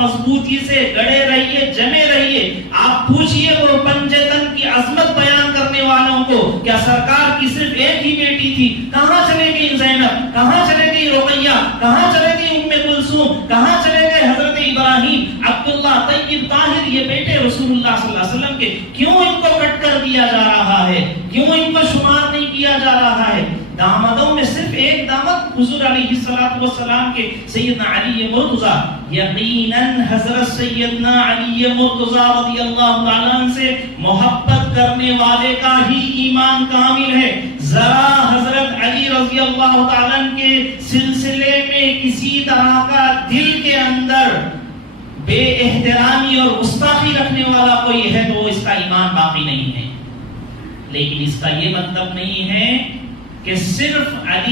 مضبوطی سے گڑے رہیے، جمے رہیے۔ آپ پوچھئے وہ پنجتن کی عظمت بیان کرنے والوں کو، کیا سرکار کی صرف ایک ہی بیٹی تھی؟ کہاں چلے گئی زینب؟ کہاں چلے گئی رقیہ؟ کہاں چلے گئی ام کلثوم؟ کہاں چلے گئے حضرت ابراہیم، عبداللہ، طیب، طاہر، یہ بیٹے رسول اللہ صلی اللہ علیہ وسلم کے؟ کیوں ان کو کٹ کر دیا جا رہا ہے؟ کیوں ان کو شمار نہیں کیا جا رہا ہے؟ دامادوں میں صرف ایک داماد حضور علیہ السلام کے سیدنا علی مرتضیٰ۔ یقیناً حضرت سیدنا علی مرتضیٰ رضی اللہ تعالیٰ عنہ سے محبت کرنے والے کا ہی ایمان کامل ہے۔ ذرا حضرت علی رضی اللہ تعالیٰ عنہ کے سلسلے میں کسی طرح کا دل کے اندر بے احترامی اور گستاخی رکھنے والا کوئی ہے تو وہ اس کا ایمان باقی نہیں ہے۔ لیکن اس کا یہ مطلب نہیں ہے کہ صرف علی